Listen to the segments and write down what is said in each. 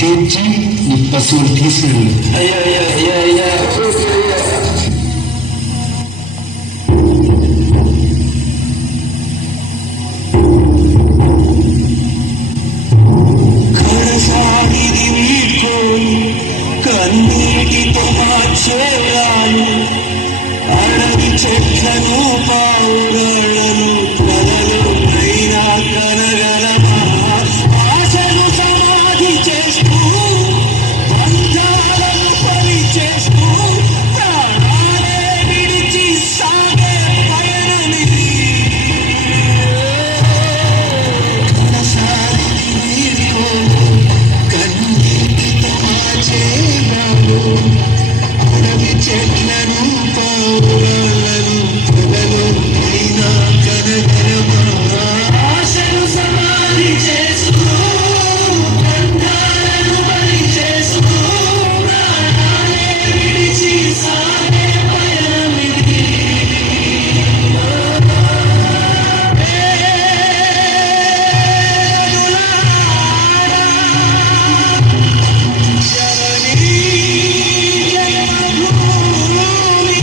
తెచ్చి నీ పశువులు తీసుకెళ్ళి. అయ్యా అయ్యా అయ్యా అయ్యా కడసాగిది వీడ్కోలు కన్నీటితో మార్చేయాలు అడవి చెట్లను పావురాళ్లను కలలు అయినా కనగలమా ఆశలు సమాధి చేస్తూ బంధాలను పని చేస్తూ ప్రాణాలే విడిచి సాగే పయనమిది కడసాగిది వీడ్కోలు కన్నీటితో మార్చేయాలు అడవి చెట్లను పావురాళ్లను కలలు అయినా కనగలమా ఆశలు సమాధి చేస్తూ బంధాలను బలి చేస్తూ ప్రాణాలే విడిచి సాగే పయనమిది శరణీ జన్మభూమి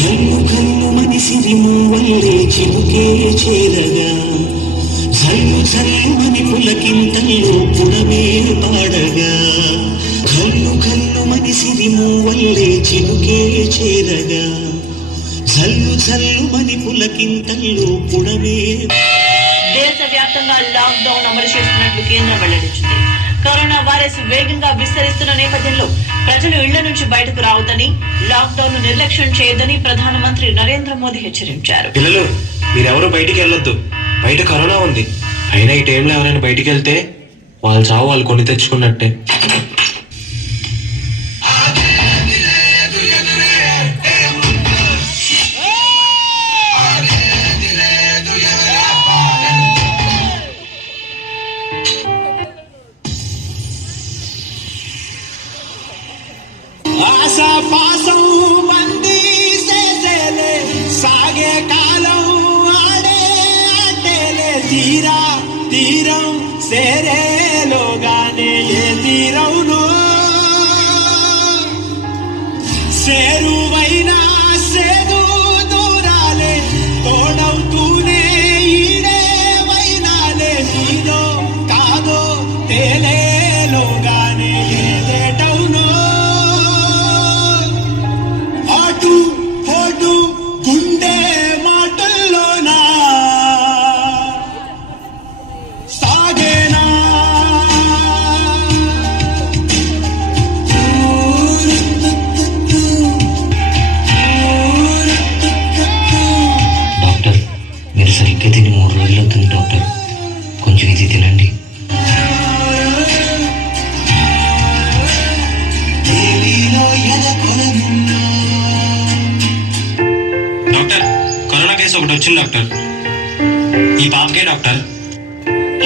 కన్ను కన్ను మనిసిరి మూవల్లే చినుకే చేరగా జల్లు జల్లుమని పులకింతల్లో పుడమే పాడగా కన్ను కన్ను మనిసిరి మూవల్లే చినుకే చేరగా జల్లు జల్లుమని పులకింతల్లో పుడమే. దేశవ్యాప్తంగా లాక్డౌన్ అమలు చేస్తున్నట్లు కేంద్రం వెల్లడించింది. కరోనా వైరస్ వేగంగా విస్తరిస్తున్న నేపథ్యంలో ప్రజలు ఇళ్ల నుంచి బయటకు రావద్దని, లాక్డౌన్ ను నిర్లక్ష్యం చేయొద్దని ప్రధానమంత్రి నరేంద్ర మోదీ హెచ్చరించారు. పిల్లలు మీరెవరూ బయటికి వెళ్ళొద్దు, బయట కరోనా ఉంది. అయినా ఈ టైంలో ఎవరైనా బయటికి వెళ్తే వాళ్ళ చావు వాళ్ళు కొని తెచ్చుకున్నట్టే. ఆశాపాసం మంది చేసేలే సాగే కాలం ఆడే ఆటేలే తీరా తీరం సేరేలోగానే ఏ తీరవునో సేరువైనా సేదు దూరాలే తోడవుతూనే ఈడే వైనాలే నీదో కాదో తేలేలోగానే ఏదేటవునో అటు పోటు గుండె మాటల్లోనా సాగేనా డాక్టర్, మీరు సరిగ్గా తిని 3 రోజులు అవుతుంది డాక్టర్. కొంచెం ఇది తినండి. డాక్టర్, కరోనా కేసు ఒకటి వచ్చింది డాక్టర్. ఈ పాపకే డాక్టర్.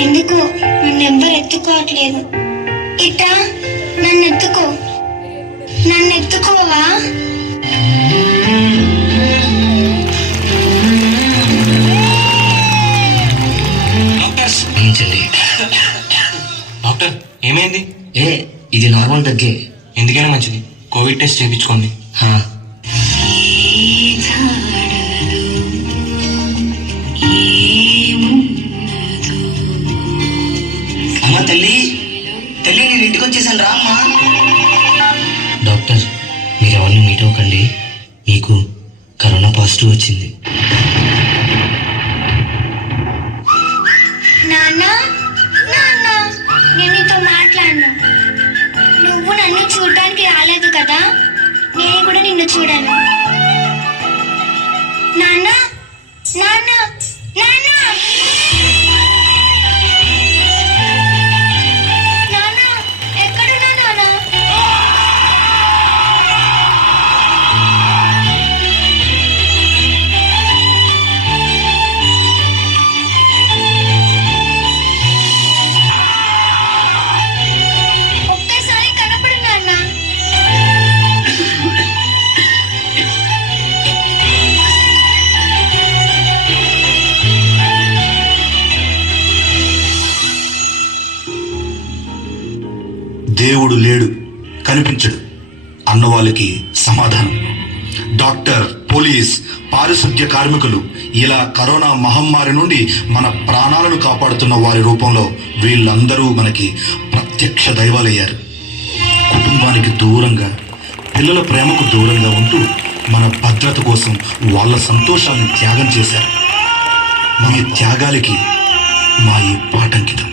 ఎందుకో నన్ను ఎవ్వరు ఎత్తుకోవట్లేదు. ఇట్టా నన్ను ఎత్తుకో, నన్ను ఎత్తుకోవా? డాక్టర్స్, గమనించండి. డాక్టర్ ఏమైంది? ఇది నార్మల్ దగ్గే. ఎందుకైనా మంచిది కోవిడ్ టెస్ట్ చేయించుకోండి. హా. అమ్మా తల్లి, తల్లి నేను ఇంటికి వచ్చేసాను రా అమ్మా. డాక్టర్ మీరు ఎవరిని మీట్ అవ్వకండి, మీకు కరోనా పాజిటివ్ వచ్చింది. నాన్న, నాన్న, నేను నీతో మాట్లాడను. నువ్వు నన్ను చూడడానికి రాలేదు కదా, నేను కూడా నిన్ను చూడను. నాన్న, నాన్న, నాన్న, నాన్న, ఎక్కడున్నా నాన్న? ఒక్కసారి కనపడు నాన్న. దేవుడు లేడు, కనిపించడు అన్న వాళ్ళకి సమాధానం. డాక్టర్, పోలీస్, పారిశుద్ధ్య కార్మికులు ఇలా కరోనా మహమ్మారి నుండి మన ప్రాణాలను కాపాడుతున్న వారి రూపంలో వీళ్ళందరూ మనకి ప్రత్యక్ష దైవాలయ్యారు. కుటుంబానికి దూరంగా, పిల్లల ప్రేమకు దూరంగా ఉంటూ మన భద్రత కోసం వాళ్ళ సంతోషాన్ని త్యాగం చేశారు. మీ త్యాగాలకి మా ఈ పాఠంకితం.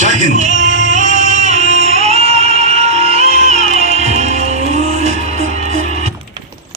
జై హింద్.